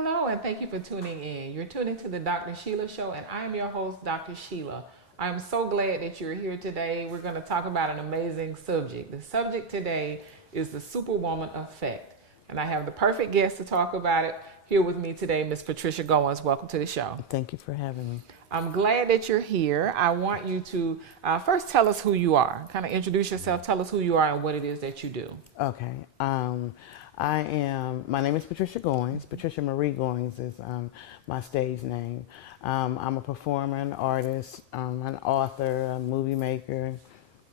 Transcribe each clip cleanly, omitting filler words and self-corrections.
Hello, and thank you for tuning in. You're tuning to the Dr. Sheila Show, and I am your host, Dr. Sheila. I am so glad that you're here today. We're going to talk about an amazing subject. The subject today is the Superwoman effect, and I have the perfect guest to talk about it here with me today, Miss Patricia Goins. Welcome to the show. Thank you for having me. I'm glad that you're here. I want you to first tell us who you are. Kind of introduce yourself, tell us who you are and what it is that you do. Okay. My name is Patricia Goins. Patricia Marie Goins is my stage name. I'm a performer, an artist, an author, a movie maker,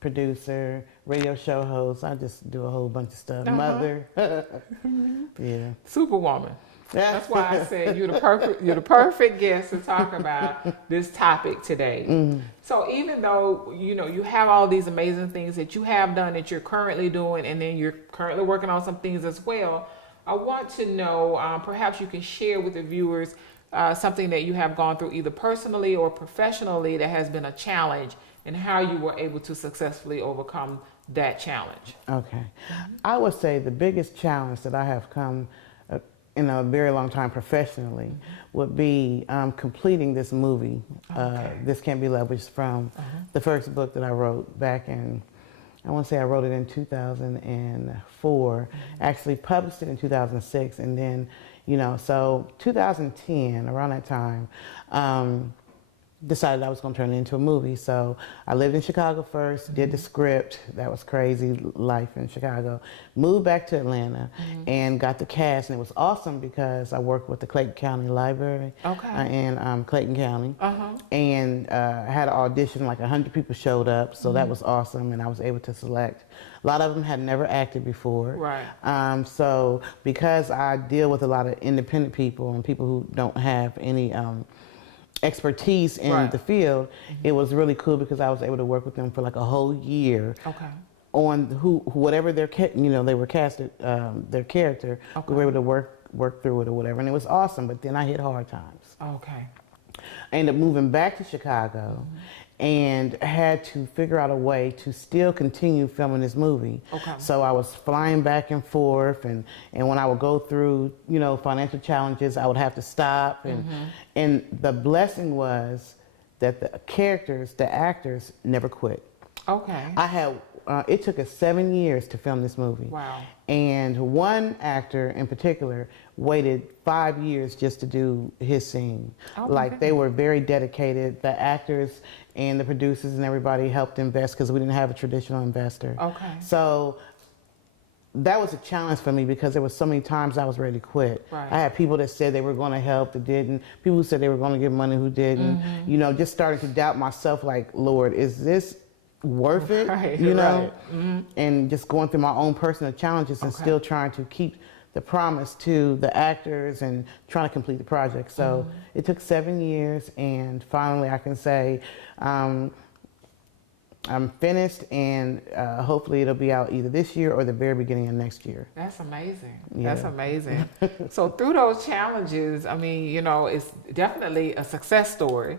producer, radio show host. I just do a whole bunch of stuff. Mother. Yeah. Superwoman. That's why I said you're the perfect guest to talk about this topic today. Mm-hmm. So even though you have all these amazing things that you have done, that you're currently doing, and then you're currently working on some things as well, I want to know, perhaps you can share with the viewers something that you have gone through either personally or professionally that has been a challenge, and how you were able to successfully overcome that challenge. Okay. Mm-hmm. I would say the biggest challenge that I have come in a very long time professionally would be completing this movie, This Can't Be Love, which is from the first book that I wrote back in, I want to say I wrote it in 2004, actually published it in 2006, and then, so 2010, around that time, decided I was going to turn it into a movie. So I lived in Chicago first, did the script. That was crazy life in Chicago. Moved back to Atlanta and got the cast, and it was awesome because I worked with the Clayton County Library in Clayton County, and had an audition. Like 100 people showed up, so that was awesome, and I was able to select. A lot of them had never acted before. Right. So because I deal with a lot of independent people and people who don't have any expertise in the field, it was really cool because I was able to work with them for like a whole year on whatever their they were casted their character. We were able to work through it or whatever, and it was awesome. But then I hit hard times. Okay. I ended up moving back to Chicago and had to figure out a way to still continue filming this movie. So I was flying back and forth, and when I would go through, financial challenges, I would have to stop. And the blessing was that the characters, the actors, never quit. Okay. I had, it took us 7 years to film this movie. Wow. And one actor in particular waited 5 years just to do his scene. Like, they were very dedicated. The actors and the producers and everybody helped invest because we didn't have a traditional investor. Okay. So that was a challenge for me because there were so many times I was ready to quit. Right. I had people that said they were going to help that didn't. People who said they were going to give money who didn't. Just starting to doubt myself, like, Lord, is this worth it? And just going through my own personal challenges and still trying to keep the promise to the actors and trying to complete the project. So it took 7 years, and finally I can say I'm finished, and hopefully it'll be out either this year or the very beginning of next year. That's amazing. Yeah. That's amazing. So through those challenges, I mean, it's definitely a success story,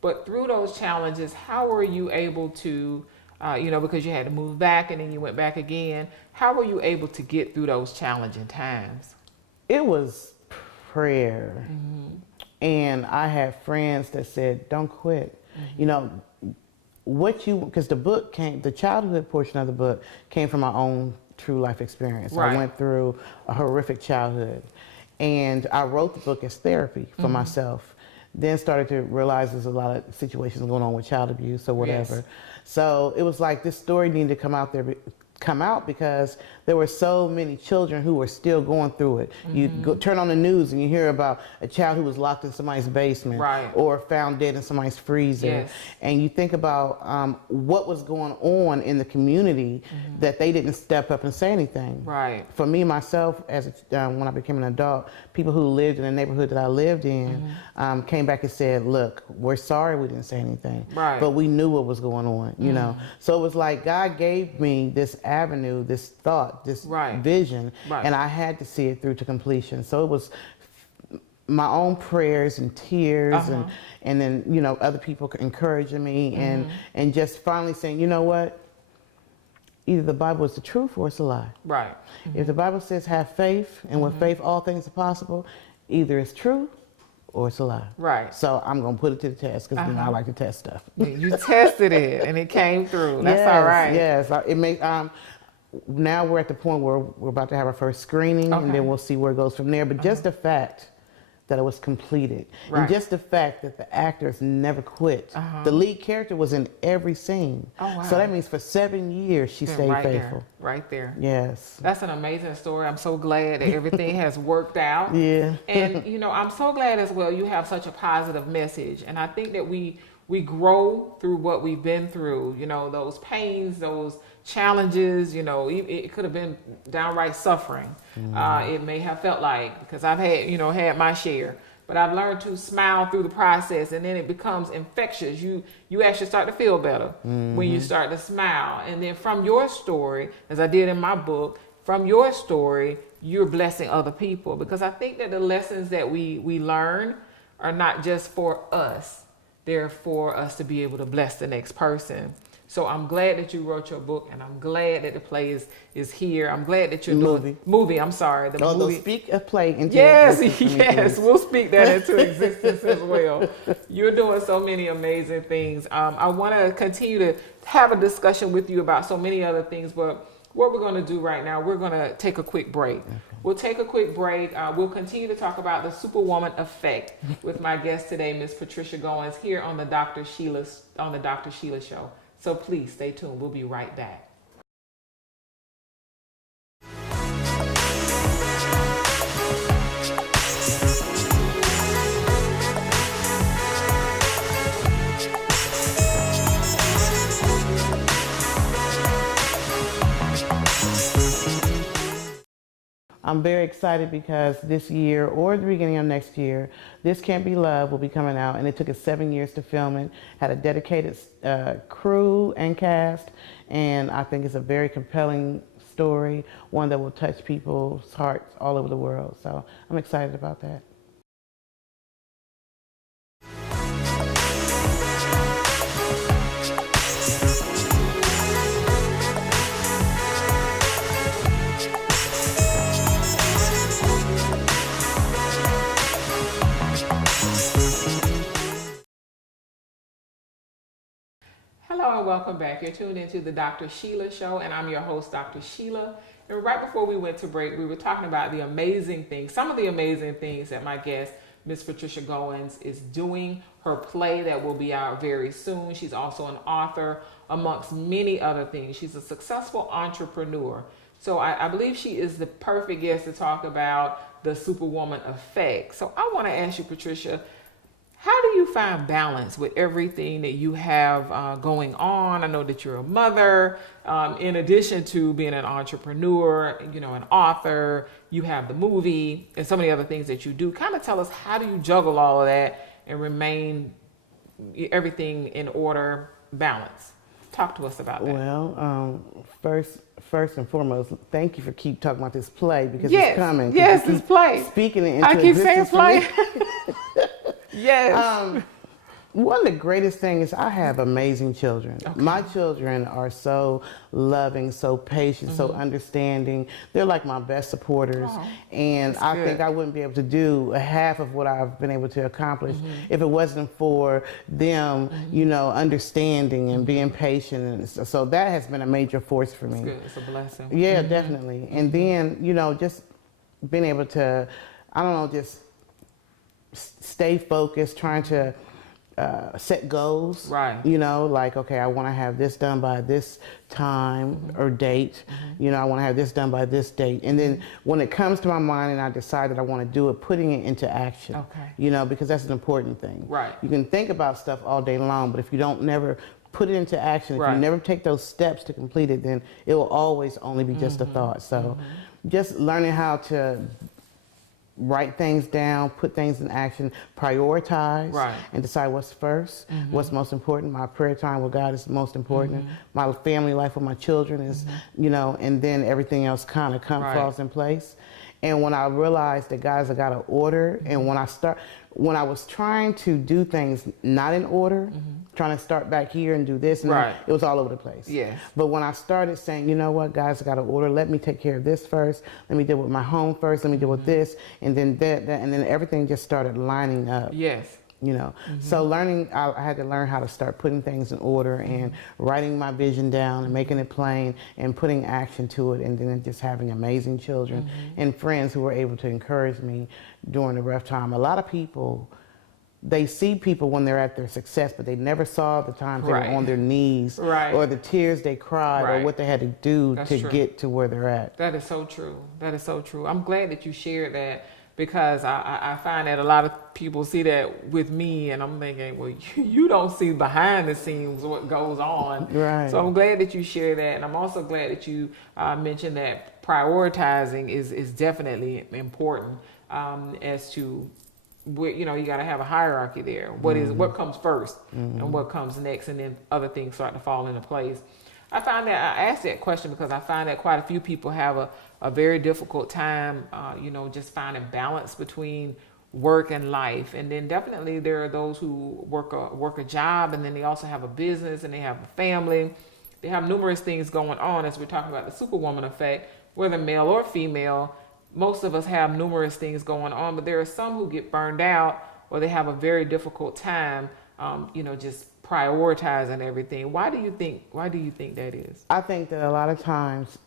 but through those challenges, how were you able to, because you had to move back and then you went back again, how were you able to get through those challenging times? It was prayer. And I had friends that said, don't quit. Because the childhood portion of the book came from my own true life experience. I went through a horrific childhood, and I wrote the book as therapy for myself. Then started to realize there's a lot of situations going on with child abuse or whatever. So it was like this story needed to come out because there were so many children who were still going through it. You turn on the news and you hear about a child who was locked in somebody's basement or found dead in somebody's freezer. And you think about what was going on in the community that they didn't step up and say anything. For me, myself, when I became an adult, people who lived in the neighborhood that I lived in came back and said, look, we're sorry we didn't say anything, but we knew what was going on, So it was like God gave me this avenue, this thought, this vision, and I had to see it through to completion. So it was my own prayers and tears and then, other people encouraging me and just finally saying, you know what? Either the Bible is the truth or it's a lie. If the Bible says have faith, and with faith all things are possible, either it's true or it's a lie. Right. So I'm going to put it to the test because I like to test stuff. You tested it and it came through. That's yes, all right. Yes. It may, now we're at the point where we're about to have our first screening, and then we'll see where it goes from there. But just the fact that it was completed, and just the fact that the actors never quit. The lead character was in every scene. Oh, wow. So that means for 7 years she stayed faithful. Right there. Yes. That's an amazing story. I'm so glad that everything has worked out. Yeah. And you know, I'm so glad as well you have such a positive message. And I think that we grow through what we've been through, you know, those pains, those challenges, you know, it could have been downright suffering. It may have felt like, because I've had my share, but I've learned to smile through the process, and then it becomes infectious. You actually start to feel better when you start to smile. And then from your story, as I did in my book, from your story, you're blessing other people, because I think that the lessons that we learn are not just for us. They're for us to be able to bless the next person. So I'm glad that you wrote your book, and I'm glad that the play is here. I'm glad that you're doing movie. I'm sorry, the movie. Speak a play into existence. Yes, we'll speak that into existence as well. You're doing so many amazing things. I want to continue to have a discussion with you about so many other things, but what we're going to do right now, we're going to take a quick break. Okay. We'll take a quick break. We'll continue to talk about the Superwoman effect with my guest today, Miss Patricia Goins, here on the Dr. Sheila Show. So please stay tuned. We'll be right back. I'm very excited because this year, or the beginning of next year, This Can't Be Love will be coming out, and it took us 7 years to film it. Had a dedicated crew and cast, and I think it's a very compelling story, one that will touch people's hearts all over the world. So I'm excited about that. Hello and welcome back. You're tuned into the Dr. Sheila Show, and I'm your host, Dr. Sheila. And right before we went to break, we were talking about the amazing things, some of the amazing things that my guest, Miss Patricia Goins, is doing. Her play that will be out very soon. She's also an author, amongst many other things. She's a successful entrepreneur. So I believe she is the perfect guest to talk about the Superwoman effect. So I want to ask you, Patricia, how do you find balance with everything that you have going on? I know that you're a mother. In addition to being an entrepreneur, you know, an author, you have the movie and so many other things that you do. Kind of tell us, how do you juggle all of that and remain everything in order, balance? Talk to us about that. Well, first and foremost, thank you for keep talking about this play, because it's coming. Yes, this play. Speaking it into I keep saying play. Yes. One of the greatest things, I have amazing children. Okay. My children are so loving, so patient, so understanding. They're like my best supporters. Oh, and I think I wouldn't be able to do half of what I've been able to accomplish if it wasn't for them, you know, understanding and being patient. And so that has been a major force for me. It's good. It's a blessing. Yeah, definitely. And then, you know, just being able to, I don't know, just stay focused, trying to set goals. Right. You know, like, okay, I want to have this done by this time or date. You know, I want to have this done by this date. And then when it comes to my mind and I decide that I want to do it, putting it into action. Okay. You know, because that's an important thing. Right. You can think about stuff all day long, but if you don't never put it into action, if you never take those steps to complete it, then it will always only be just a thought. So just learning how to write things down, put things in action, prioritize, and decide what's first, what's most important. My prayer time with God is most important. My family life with my children is, you know, and then everything else kind of falls in place. And when I realized that, guys, I got to order, and when I was trying to do things not in order, trying to start back here and do this, and it was all over the place. Yes. But when I started saying, you know what, guys, I got to order, let me take care of this first, let me deal with my home first, let me deal with this, and then that, and then everything just started lining up. Yes. You know, so learning, I had to learn how to start putting things in order and writing my vision down and making it plain and putting action to it, and then just having amazing children and friends who were able to encourage me during the rough time. A lot of people, they see people when they're at their success, but they never saw the times they were on their knees or the tears they cried or what they had to do to get to where they're at. That is so true. That is so true. I'm glad that you shared that, because I find that a lot of people see that with me, and I'm thinking, well, you don't see behind the scenes what goes on. Right. So I'm glad that you share that, and I'm also glad that you mentioned that prioritizing is definitely important as to, you know, you got to have a hierarchy there. What comes first and what comes next, and then other things start to fall into place. I asked that question because I find that quite a few people have a very difficult time, you know, just finding balance between work and life. And then definitely there are those who work a job, and then they also have a business, and they have a family. They have numerous things going on, as we're talking about the superwoman effect, whether male or female. Most of us have numerous things going on, but there are some who get burned out, or they have a very difficult time, you know, just prioritizing everything. Why do you think that is? I think that a lot of times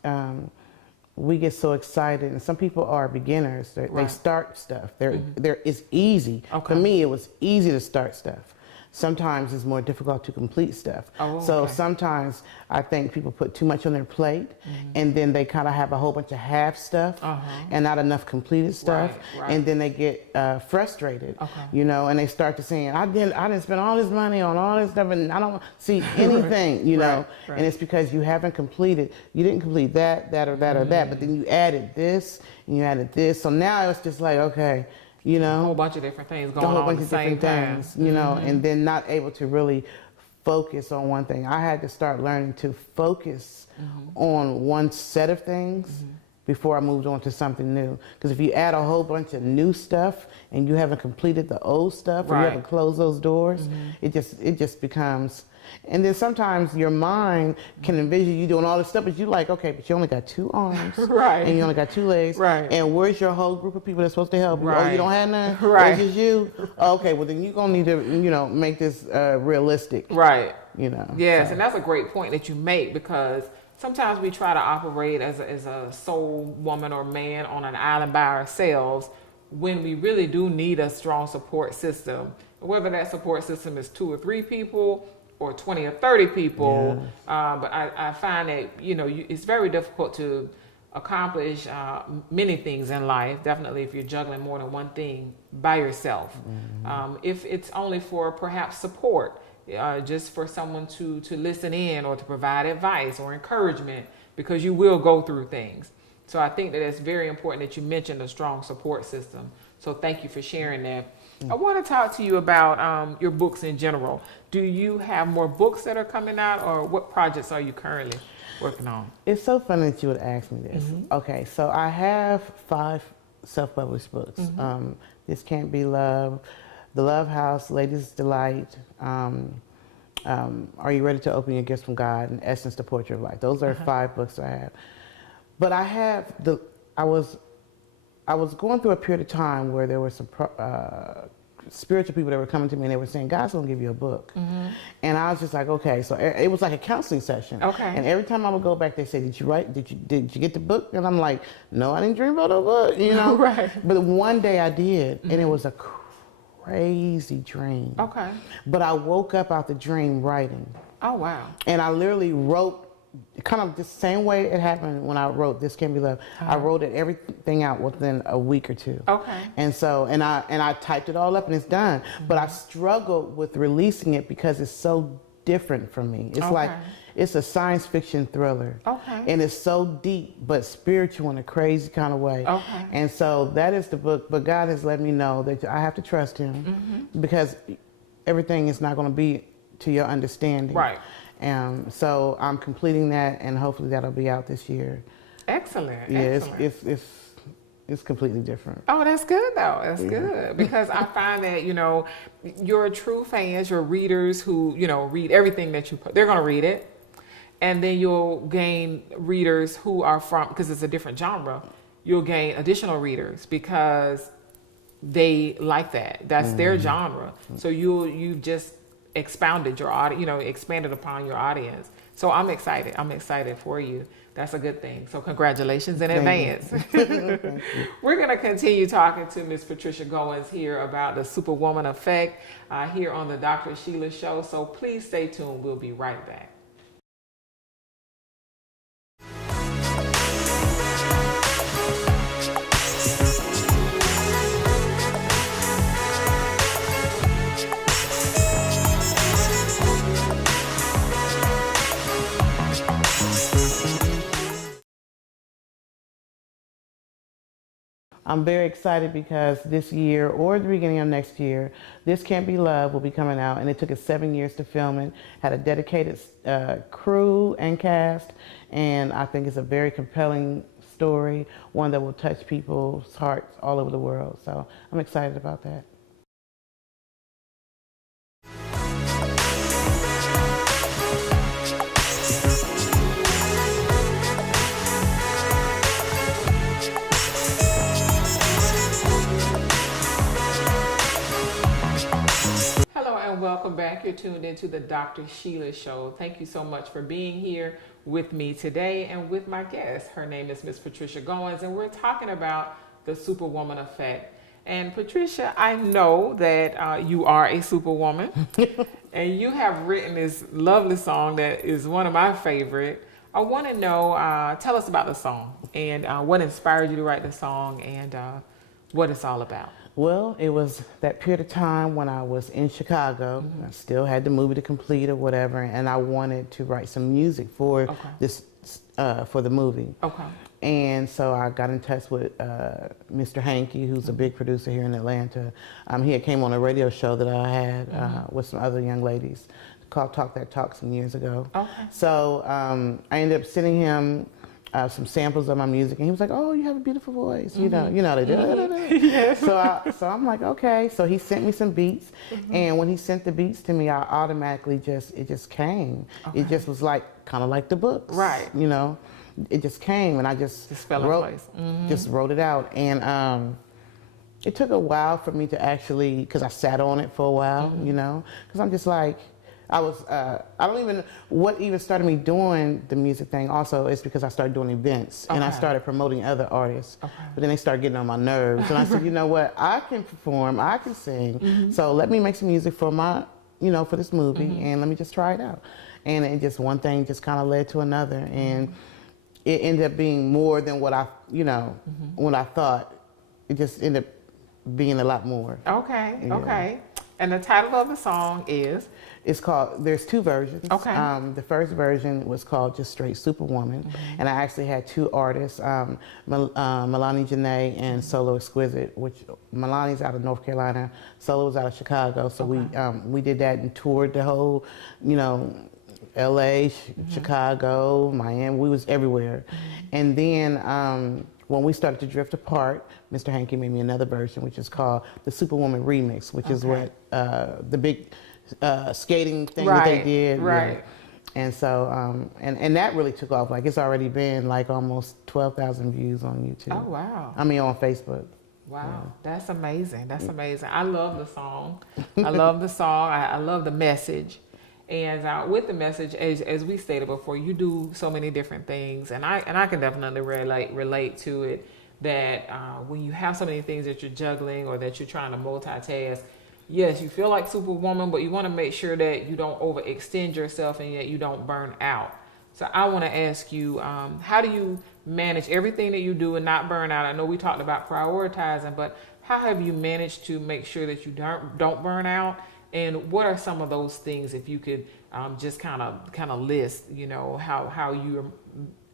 we get so excited, and some people are beginners. They start stuff. It's easy. For me, it was easy to start stuff. Sometimes it's more difficult to complete stuff. So sometimes I think people put too much on their plate, and then they kind of have a whole bunch of half stuff and not enough completed stuff, and then they get frustrated, you know, and they start to saying, I didn't spend all this money on all this stuff, and I don't see anything, you know, and it's because you didn't complete that or that, but then you added this and you added this, so now it's just like, okay, you know, a whole bunch of different things going on at the same time, you know, and then not able to really focus on one thing. I had to start learning to focus on one set of things before I moved on to something new. Because if you add a whole bunch of new stuff and you haven't completed the old stuff, or you haven't closed those doors, it just becomes. And then sometimes your mind can envision you doing all this stuff, but you like, okay, but you only got 2 arms, and you only got 2 legs, and where's your whole group of people that's supposed to help you? Oh, you don't have none? It's just you? Okay, well then you're gonna need to, you know, make this realistic. You know. Yes, so. And that's a great point that you make, because sometimes we try to operate as a sole woman or man on an island by ourselves, when we really do need a strong support system. Whether that support system is 2 or 3 people, or 20 or 30 people, but I find that, you know, it's very difficult to accomplish many things in life, definitely if you're juggling more than one thing by yourself. If it's only for perhaps support, just for someone to listen in or to provide advice or encouragement, because you will go through things. So I think that it's very important that you mentioned a strong support system. So thank you for sharing that. I want to talk to you about your books in general. Do you have more books that are coming out, or what projects are you currently working on? It's so funny that you would ask me this. Okay, so I have 5 self-published books. This Can't Be Love, The Love House, Ladies Delight, Are You Ready to Open Your Gifts from God, and Essence, The Portrait of Life. Those are 5 books I have. But I was going through a period of time where there were some spiritual people that were coming to me, and they were saying, God's gonna give you a book. And I was just like, okay. So it was like a counseling session. And every time I would go back, they say, did you get the book? And I'm like, no, I didn't dream about a book, you know? But one day I did, and it was a crazy dream. But I woke up out the dream writing. And I literally wrote kind of the same way it happened when I wrote This Can't Be Love. I wrote everything out within a week or 2. And so, and I typed it all up, and it's done. But I struggled with releasing it because it's so different from me. It's like, it's a science fiction thriller. And it's so deep, but spiritual in a crazy kind of way. And so that is the book. But God has let me know that I have to trust Him, because everything is not going to be to your understanding. So I'm completing that, and hopefully that'll be out this year. Excellent. Yeah, Excellent. it's completely different. Oh, that's good though. That's good, because I find that, your true fans, your readers who, read everything that you put, they're going to read it. And then you'll gain readers who are from, because it's a different genre, you'll gain additional readers because they like that. That's their genre. So you've just expounded your audience, expanded upon your audience. So I'm excited. I'm excited for you. That's a good thing. So congratulations in advance. We're going to continue talking to Miss Patricia Goins here about the Superwoman effect here on the Dr. Sheila Show. So please stay tuned. We'll be right back. I'm very excited because this year or the beginning of next year, This Can't Be Love will be coming out, and it took us 7 years to film it. Had a dedicated crew and cast, and I think it's a very compelling story, one that will touch people's hearts all over the world. So I'm excited about that. Welcome back. You're tuned into the Dr. Sheila Show. Thank you so much for being here with me today and with my guest. Her name is Miss Patricia Goins, and we're talking about the Superwoman effect. And Patricia, I know that you are a superwoman, and you have written this lovely song that is one of my favorite. I want to know, tell us about the song and what inspired you to write the song and what it's all about. Well, it was that period of time when I was in Chicago. I still had the movie to complete or whatever, and I wanted to write some music for this for the movie. Okay. And so I got in touch with Mr. Hankey, who's a big producer here in Atlanta. He had came on a radio show that I had with some other young ladies called Talk That Talk some years ago. Okay. So I ended up sending him some samples of my music, and he was like, "Oh, you have a beautiful voice." You know they do. Yes. So I'm like, okay. So he sent me some beats, and when he sent the beats to me, I automatically it just came. It just was like kind of like the books, right? It just came, and I just fell in place. Just wrote it out, and it took a while for me to actually, because I sat on it for a while, because I'm just like. I don't even, what even started me doing the music thing also is because I started doing events and I started promoting other artists. But then they started getting on my nerves. And I said, you know what, I can perform, I can sing. So let me make some music for my, for this movie and let me just try it out. And it just, one thing just kind of led to another. And it ended up being more than what I, what I thought. It just ended up being a lot more. Okay, okay. And the title of the song is? It's called, there's two versions. Okay. The first version was called just straight Superwoman. And I actually had two artists, Milani Janae and Solo Exquisite, which Milani's out of North Carolina, Solo's out of Chicago. So we did that and toured the whole, LA, Chicago, Miami, we was everywhere. And then when we started to drift apart, Mr. Hankey made me another version, which is called the Superwoman Remix, which is what the big skating thing that they did. Right. Yeah. And so, and that really took off. Like, it's already been like almost 12,000 views on YouTube. Oh, wow. I mean, on Facebook. Wow. Yeah. That's amazing. That's amazing. I love the song. I love the song. I love the message. And with the message, as we stated before, you do so many different things. And I can definitely relate to it, that when you have so many things that you're juggling or that you're trying to multitask, yes, you feel like Superwoman, but you want to make sure that you don't overextend yourself and yet you don't burn out. So I want to ask you, how do you manage everything that you do and not burn out? I know we talked about prioritizing, but how have you managed to make sure that you don't burn out? And what are some of those things, if you could just kind of list, how you're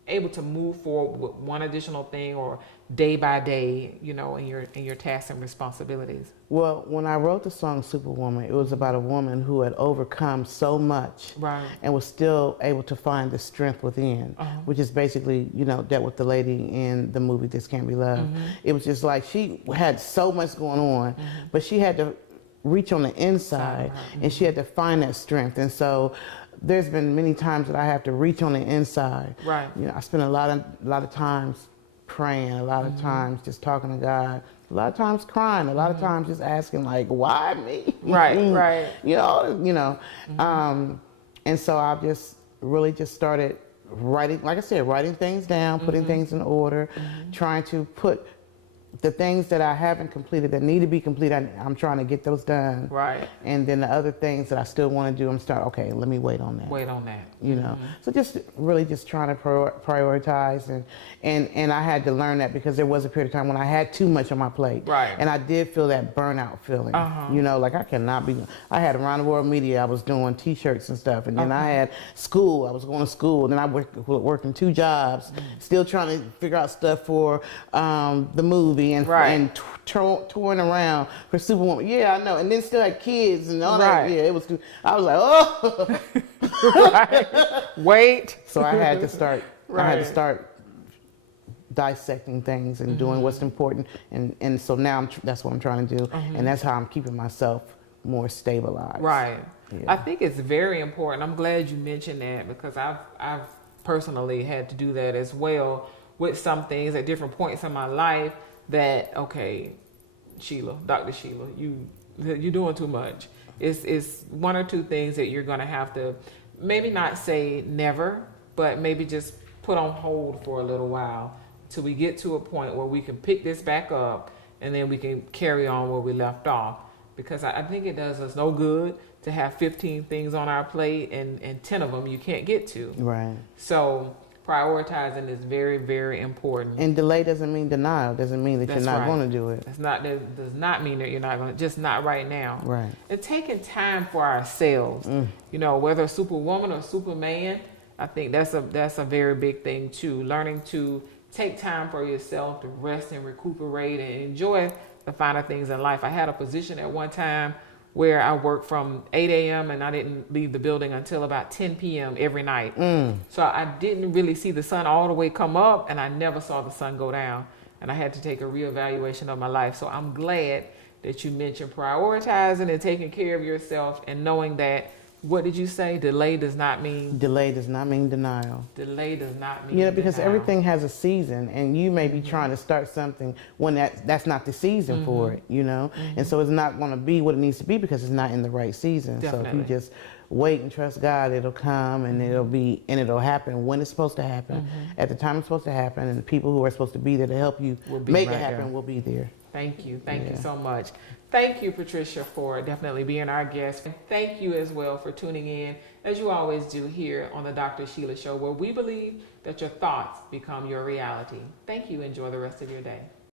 able to move forward with one additional thing or day by day, you know, in your tasks and responsibilities? Well, when I wrote the song Superwoman, it was about a woman who had overcome so much, right, and was still able to find the strength within, which is basically, you know, that with the lady in the movie This Can't Be Love. It was just like she had so much going on, but she had to reach on the inside, and she had to find that strength. And so there's been many times that I have to reach on the inside. Right. You know, I spend a lot of times praying, a lot of times just talking to God, a lot of times crying, a lot of times just asking like, why me? Right, right. You know. And so I've just really just started writing, like I said, writing things down, putting things in order, trying to put the things that I haven't completed that need to be completed, I'm trying to get those done. Right. And then the other things that I still want to do, okay, let me wait on that. Wait on that. You know. So just really just trying to prioritize, and I had to learn that because there was a period of time when I had too much on my plate. Right. And I did feel that burnout feeling. You know, like I had Around the World Media, I was doing t-shirts and stuff, and then I had school, I was going to school, and then I working 2 jobs, still trying to figure out stuff for the movie. And touring around for Superwoman. Yeah, I know. And then still had kids and all that. Yeah, it was. I was like, oh. Wait. So I had to start. I had to start dissecting things and doing what's important. And so now that's what I'm trying to do. And that's how I'm keeping myself more stabilized. Right. Yeah. I think it's very important. I'm glad you mentioned that because I've personally had to do that as well with some things at different points in my life. That, okay, Sheila, Dr. Sheila, you're doing too much. It's 1 or 2 things that you're going to have to maybe not say never, but maybe just put on hold for a little while till we get to a point where we can pick this back up and then we can carry on where we left off. Because I think it does us no good to have 15 things on our plate and 10 of them you can't get to. Right. So prioritizing is very, very important. And delay doesn't mean denial. Doesn't mean that you're not going to do it. That does not mean that you're not going to, just not right now. Right. And taking time for ourselves, you know, whether Superwoman or Superman, I think that's a very big thing too. Learning to take time for yourself to rest and recuperate and enjoy the finer things in life. I had a position at one time where I worked from 8 a.m. and I didn't leave the building until about 10 p.m. every night. So I didn't really see the sun all the way come up, and I never saw the sun go down. And I had to take a reevaluation of my life. So I'm glad that you mentioned prioritizing and taking care of yourself and knowing that, what did you say? Delay does not mean? Delay does not mean denial. Delay does not mean Yeah, because denial. Everything has a season, and you may be trying to start something when that's not the season for it, you know? And so it's not going to be what it needs to be because it's not in the right season. Definitely. So if you just wait and trust God, it'll come and it'll happen when it's supposed to happen, at the time it's supposed to happen, and the people who are supposed to be there to help you make it happen will be there. Thank you. Thank you so much. Thank you, Patricia, for definitely being our guest. And thank you as well for tuning in, as you always do here on the Dr. Sheila Show, where we believe that your thoughts become your reality. Thank you. Enjoy the rest of your day.